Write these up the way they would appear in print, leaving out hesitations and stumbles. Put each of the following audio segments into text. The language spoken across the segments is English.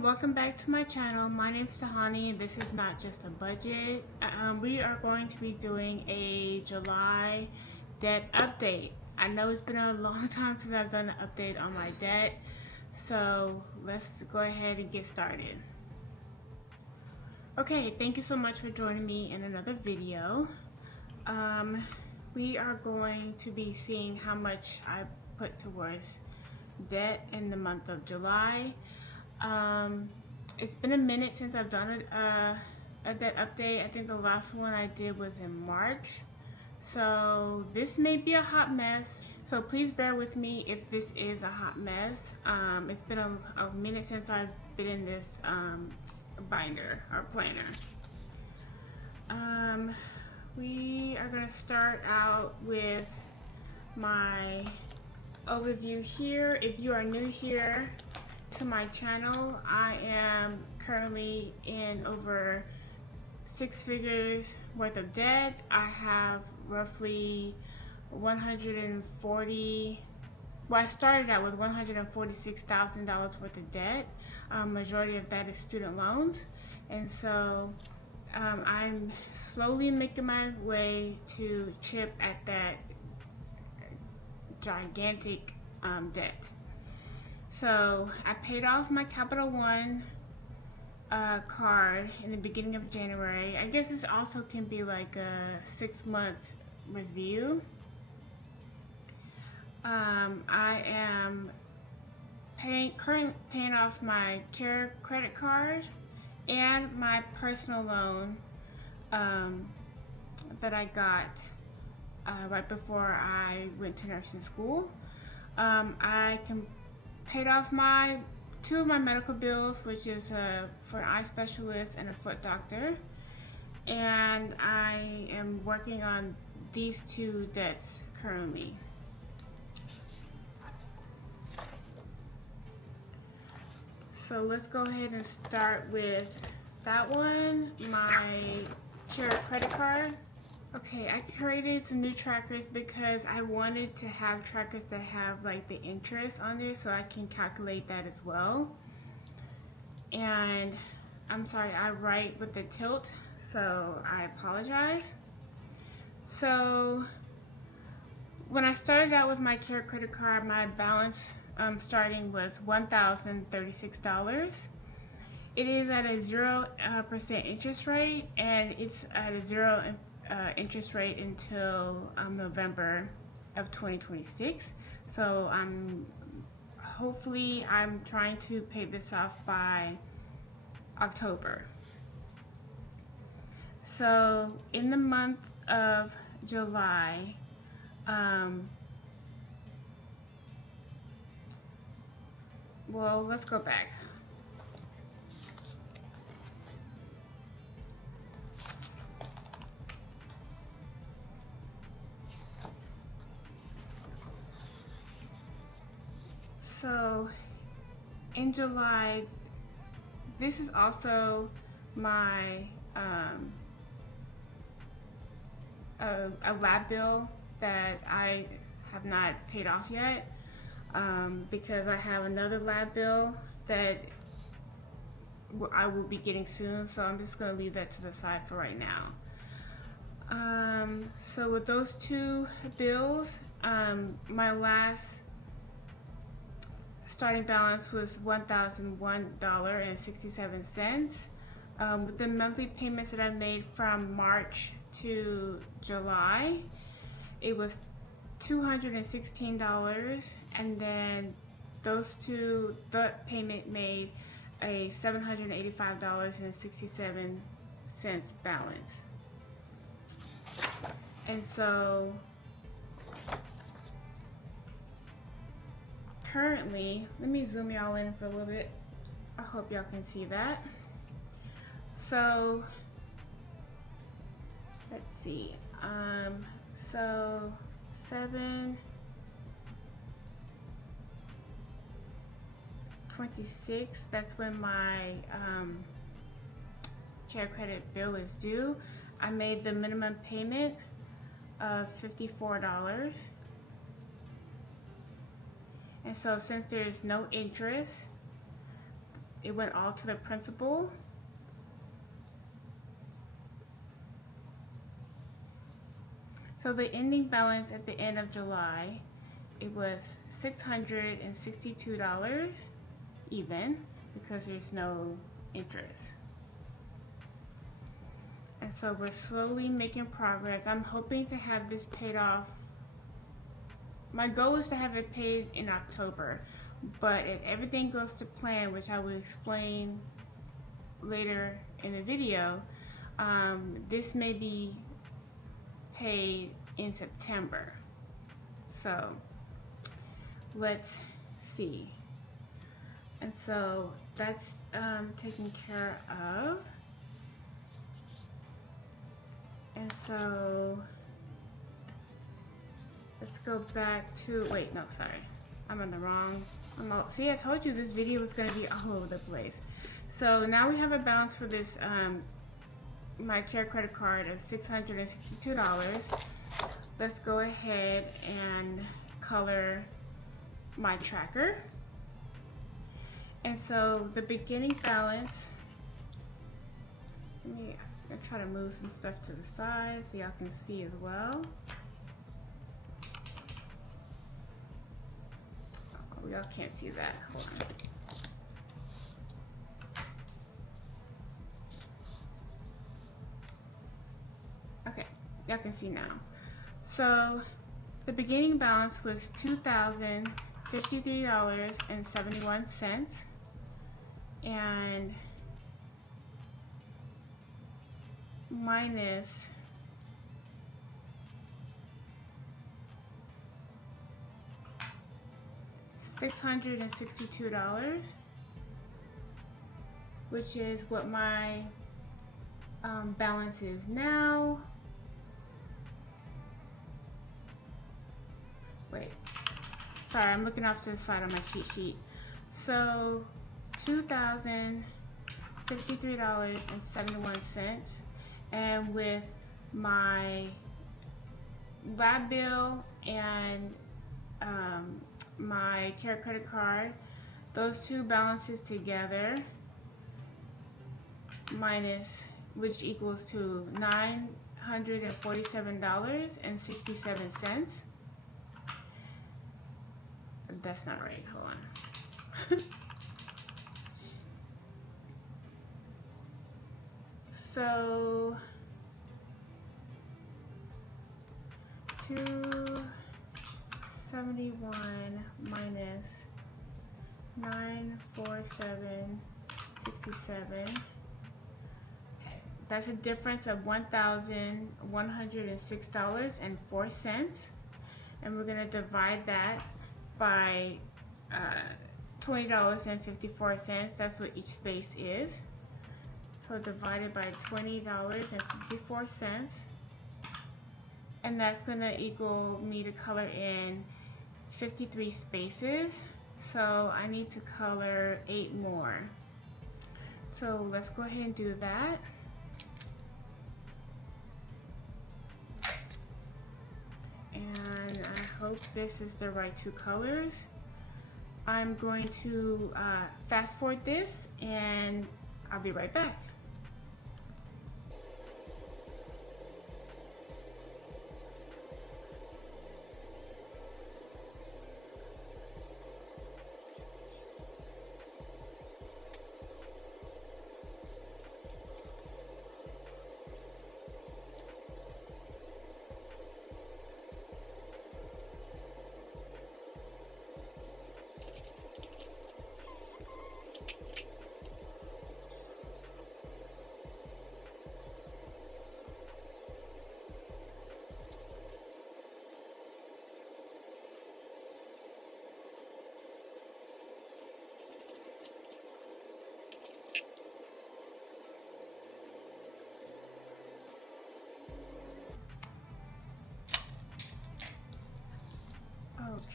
welcome back to my channel. My name is Tahani. This is not just a budget. We are going to be doing a July debt update. I know it's been a long time since I've done an update on my debt, so let's go ahead and get started. Okay, thank you so much for joining me in another video. We are going to be seeing how much I put towards debt in the month of July. It's been a minute since I've done a debt update. I think the last one I did was in March. So this may be a hot mess. So please bear with me if this is a hot mess. It's been a minute since I've been in this binder or planner. We are going to start out with my overview here. If you are new here to my channel, I am currently in over 6 figures worth of debt. I have roughly 140, well, I started out with $146,000 worth of debt. Majority of that is student loans, and so I'm slowly making my way to chip at that gigantic debt. So I paid off my Capital One card in the beginning of January. I guess this also can be like a 6 months review. I am currently paying off my Care credit card and my personal loan that I got right before I went to nursing school. I paid off two of my medical bills, which is for an eye specialist and a foot doctor, and I am working on these 2 debts currently. So let's go ahead and start with that one, my Care credit card. Okay, I created some new trackers because I wanted to have trackers that have like the interest on there so I can calculate that as well. And I'm sorry, I write with the tilt, so I apologize. So when I started out with my Care credit card, my balance starting was $1,036. It is at a 0% interest rate, and it's at a 0 interest rate until November of 2026. So hopefully I'm trying to pay this off by October. So in the month of July, well, let's go back. So in July, this is also my a lab bill that I have not paid off yet, because I have another lab bill that I will be getting soon, so I'm just going to leave that to the side for right now. So with those 2 bills, my last starting balance was $1,001.67. With the monthly payments that I made from March to July, it was $216, and then the payment made a $785.67 balance. And so currently, let me zoom y'all in for a little bit. I hope y'all can see that. So let's see. So 7/26, that's when my Care credit bill is due. I made the minimum payment of $54. And so since there's no interest, it went all to the principal. So the ending balance at the end of July, it was $662 even, because there's no interest. And so we're slowly making progress. I'm hoping to have this paid off. My goal is to have it paid in October, but if everything goes to plan, which I will explain later in the video, this may be paid in September. So let's see. And so that's taken care of. And so let's go back to, wait, no, sorry. I'm on the wrong, see, I told you this video was gonna be all over the place. So now we have a balance for this, my care credit card of $662. Let's go ahead and color my tracker. And so the beginning balance, I'm gonna try to move some stuff to the side so y'all can see as well. Oh, y'all can't see that, hold on. Okay, y'all can see now. So the beginning balance was $2,053.71, and minus $662, which is what my balance is now. Wait, sorry, I'm looking off to the side on my cheat sheet. So $2,053.71, and with my lab bill and my care credit card, those two balances together, minus, which equals to $947.67. That's not right, hold on. So 271 minus 947.67. Okay, that's a difference of $1,106.04, and we're gonna divide that by $20.54. That's what each space is. So divided by $20.54, and that's gonna equal me to color in 53 spaces. So I need to color 8 more. So let's go ahead and do that. And I hope this is the right 2 colors. I'm going to fast forward this, and I'll be right back.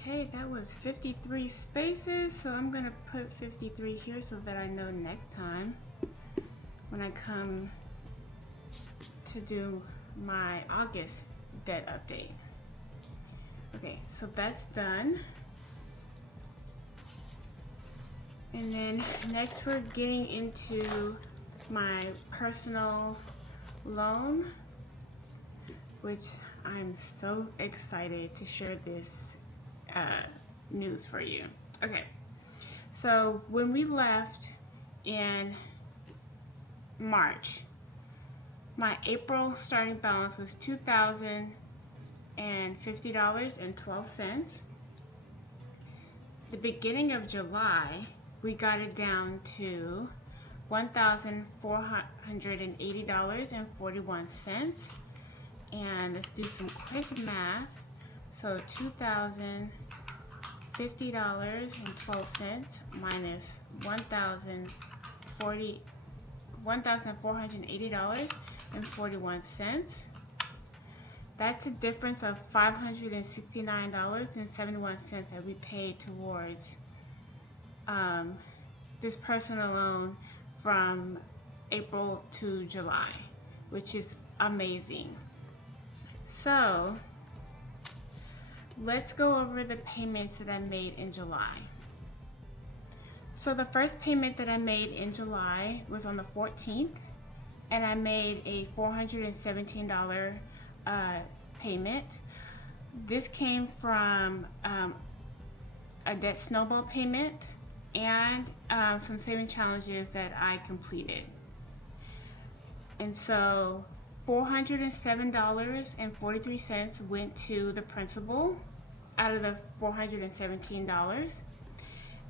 Okay, that was 53 spaces, so I'm gonna put 53 here so that I know next time when I come to do my August debt update. Okay, so that's done. And then next we're getting into my personal loan, which I'm so excited to share this news for you. Okay, so when we left in March, my April starting balance was $2,050.12. The beginning of July, we got it down to $1,480.41. And let's do some quick math. So $2,050.12 minus $1,480.41. That's a difference of $569.71 that we paid towards this personal loan from April to July, which is amazing. So let's go over the payments that I made in July. So the first payment that I made in July was on the 14th, and I made a $417 payment. This came from a debt snowball payment and some saving challenges that I completed. And so $407.43 went to the principal out of the $417,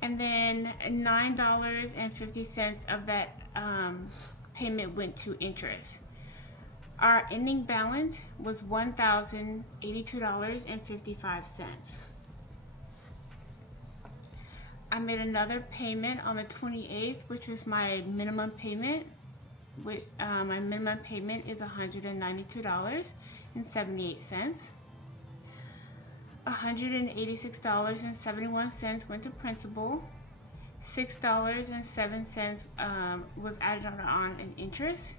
and then $9.50 of that payment went to interest. Our ending balance was $1,082.55. I made another payment on the 28th, which was my minimum payment. My minimum payment is $192.78. $186.71 went to principal. $6.07 was added on in interest.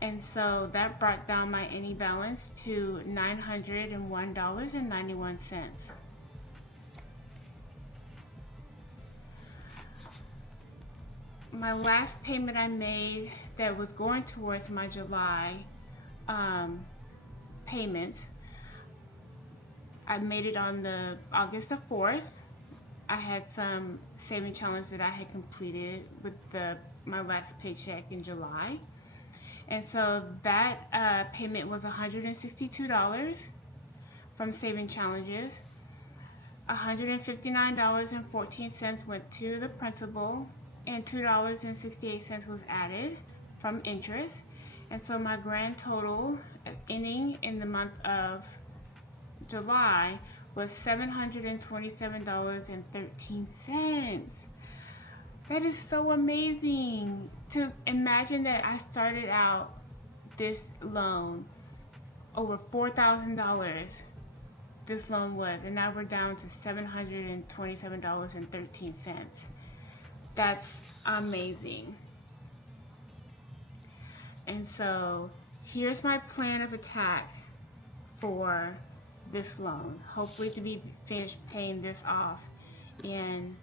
And so that brought down my ending balance to $901.91. My last payment I made that was going towards my July payments, I made it on the August the 4th. I had some saving challenge that I had completed with my last paycheck in July. And so that payment was $162 from saving challenges. $159.14 went to the principal, and $2.68 was added from interest. And so my grand total ending in the month of July was $727.13. That is so amazing to imagine that I started out this loan over $4,000. This loan was, and now we're down to $727.13. That's amazing. And so here's my plan of attack for this loan. Hopefully to be finished paying this off in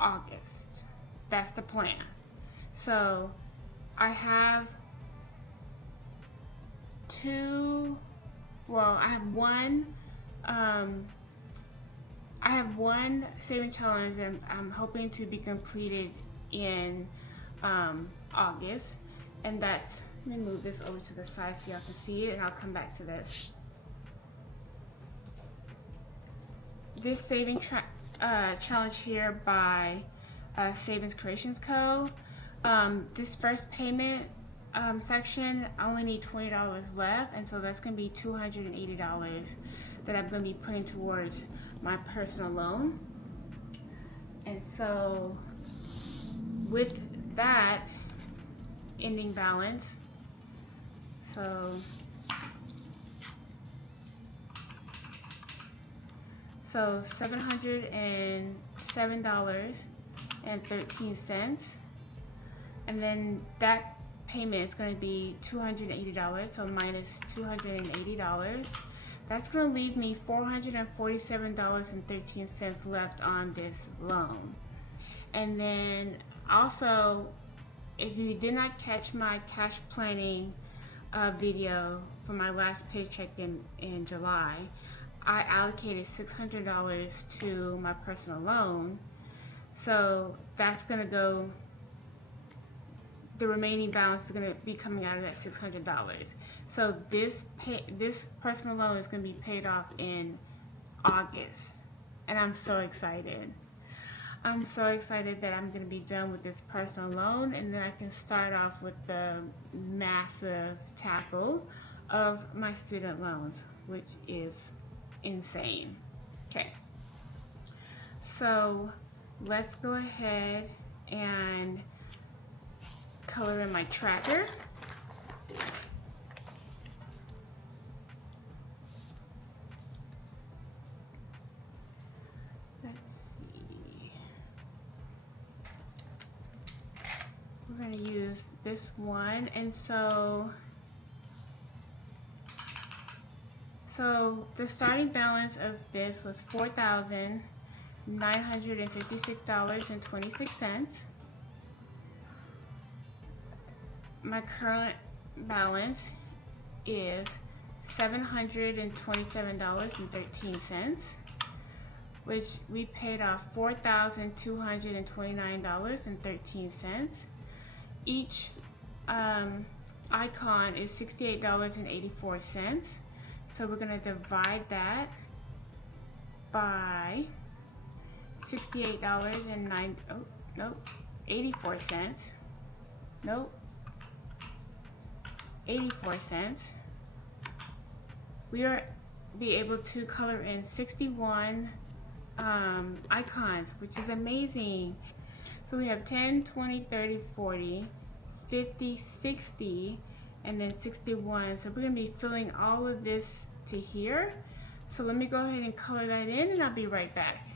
August. That's the plan. So I have one saving challenge that I'm hoping to be completed in August, and that's, let me move this over to the side so y'all can see it, and I'll come back to this. This saving challenge here by Savings Creations Co. This first payment section, I only need $20 left, and so that's going to be $280 that I'm going to be putting towards my personal loan. And so with that ending balance, so $707.13, and then that payment is going to be $280, so minus $280. That's going to leave me $447.13 left on this loan. And then also, if you did not catch my cash planning video for my last paycheck in July, I allocated $600 to my personal loan. So that's going to go, the remaining balance is going to be coming out of that $600. So this personal loan is going to be paid off in August, and I'm so excited. I'm so excited that I'm going to be done with this personal loan, and then I can start off with the massive tackle of my student loans, which is insane. Okay, so let's go ahead and color in my tracker. Let's see. We're going to use this one, and so the starting balance of this was $4,956.26. My current balance is $727.13, which we paid off $4,229.13. Each icon is $68.84. So we're going to divide that by $68.84. Nope. 84 cents. We are be able to color in 61 icons, which is amazing. So we have 10, 20, 30, 40, 50, 60, and then 61. So we're going to be filling all of this to here. So let me go ahead and color that in, and I'll be right back.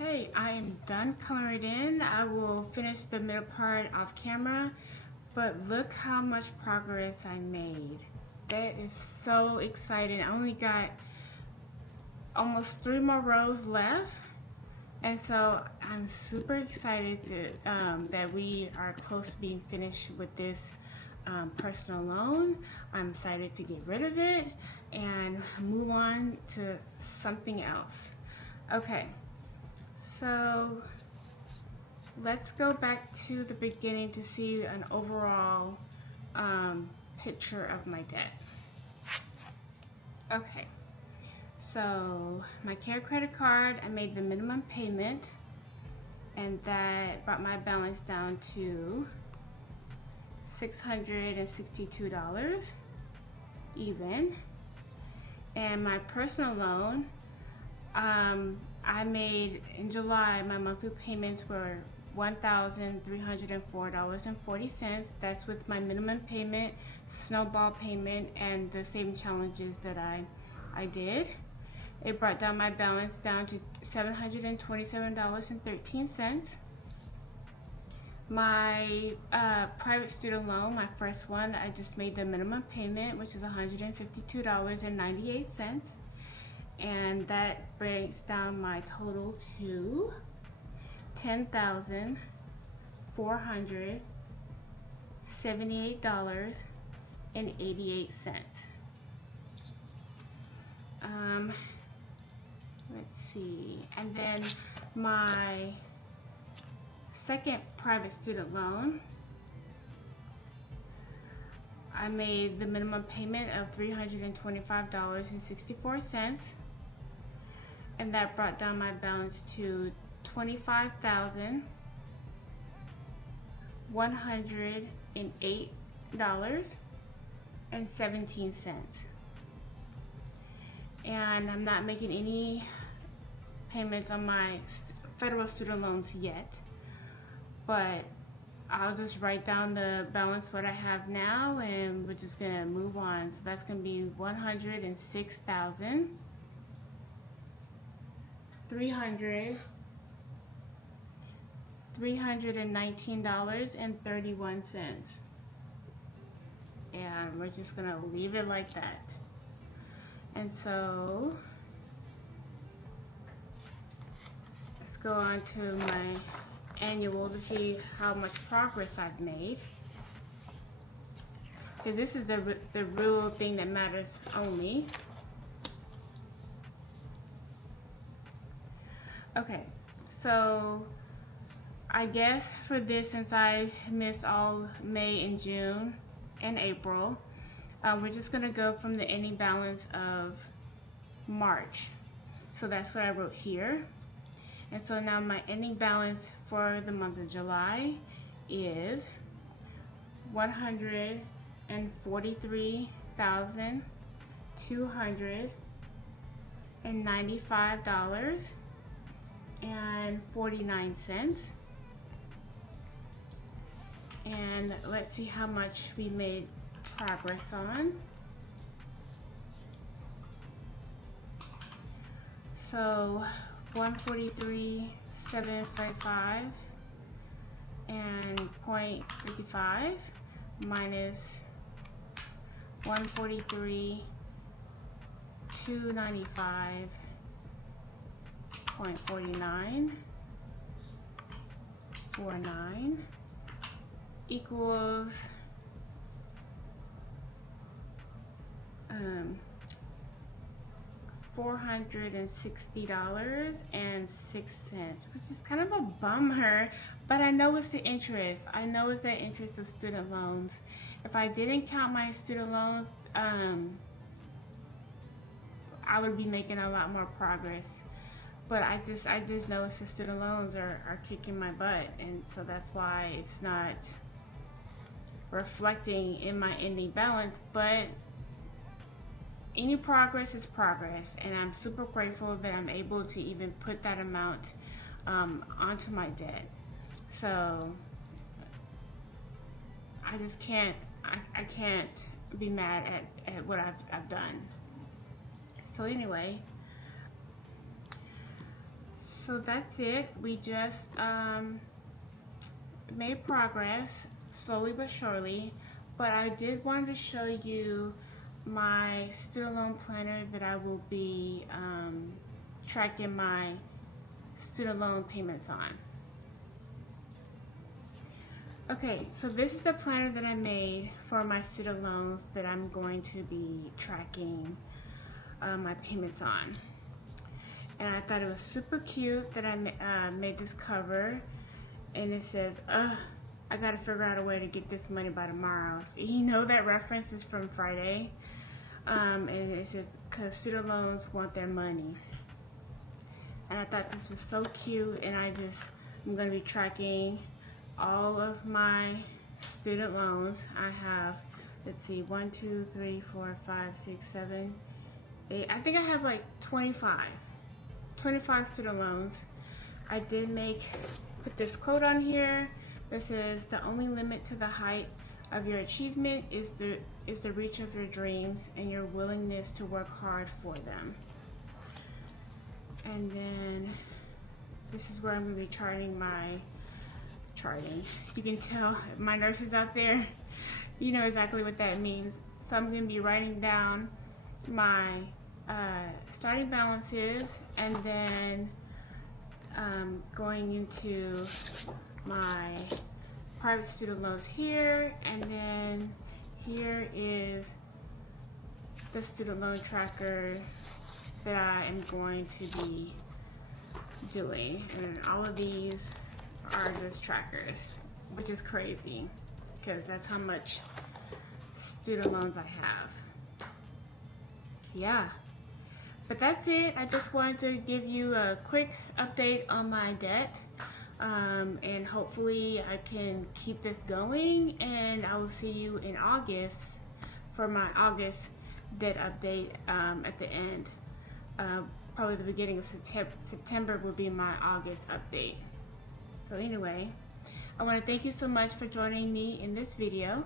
Okay, I am done coloring in. I will finish the middle part off camera, but look how much progress I made. That is so exciting. I only got almost 3 more rows left, and so I'm super excited to, that we are close to being finished with this personal loan. I'm excited to get rid of it and move on to something else. Okay. So let's go back to the beginning to see an overall picture of my debt. Okay, so my care credit card, I made the minimum payment, and that brought my balance down to $662 even. And my personal loan, I made in July, my monthly payments were $1,304.40. That's with my minimum payment, Snowball payment, and the saving challenges that I did. It brought down my balance down to $727.13. My private student loan, my first one, I just made the minimum payment, which is $152.98. And that breaks down my total to $10,478.88. Let's see. And then my second private student loan. I made the minimum payment of $325.64, and that brought down my balance to $25,108.17. And I'm not making any payments on my federal student loans yet, but I'll just write down the balance what I have now, and we're just gonna move on. So that's gonna be $319.31, and we're just gonna leave it like that. And so let's go on to my annual to see how much progress I've made, because this is the real thing that matters only. Okay, so I guess for this, since I missed all May and June and April, we're just gonna go from the ending balance of March. So that's what I wrote here. And so now my ending balance for the month of July is $143,295.49. And let's see how much we made progress on. So 143,755 and 0.55 minus 143,295.49 equals $460.06, which is kind of a bummer, but I know it's the interest. I know it's the interest of student loans. If I didn't count my student loans, I would be making a lot more progress. But I just know it's the student loans are kicking my butt, and so that's why it's not reflecting in my ending balance. But any progress is progress, and I'm super grateful that I'm able to even put that amount onto my debt. So I just can't, I can't be mad at what I've done. So anyway, so that's it. We just made progress slowly but surely, but I did want to show you my student loan planner that I will be tracking my student loan payments on. Okay, so this is a planner that I made for my student loans that I'm going to be tracking my payments on. And I thought it was super cute that I made this cover, and it says, I gotta figure out a way to get this money by tomorrow. You know, that reference is from Friday. And it says, because student loans want their money. And I thought this was so cute, and I'm going to be tracking all of my student loans. I have, let's see, 1, 2, 3, 4, 5, 6, 7, 8. I think I have like 25 student loans. I did put this quote on here that says, the only limit to the height of your achievement is the reach of your dreams and your willingness to work hard for them. And then this is where I'm going to be charting. You can tell my nurses out there, you know exactly what that means. So I'm going to be writing down my starting balances, and then going into my private student loans here, and then here is the student loan tracker that I am going to be doing. And all of these are just trackers, which is crazy because that's how much student loans I have. Yeah. But that's it. I just wanted to give you a quick update on my debt. And hopefully I can keep this going, and I will see you in August for my August debt update at the end. Probably the beginning of September will be my August update. So anyway, I want to thank you so much for joining me in this video.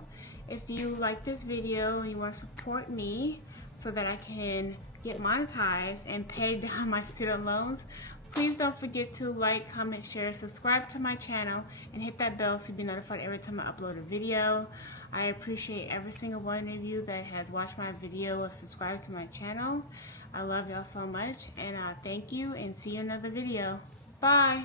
If you like this video and you want to support me so that I can get monetized and pay down my student loans, please don't forget to like, comment, share, subscribe to my channel, and hit that bell so you'll be notified every time I upload a video. I appreciate every single one of you that has watched my video or subscribed to my channel. I love y'all so much, and thank you, and see you in another video. Bye!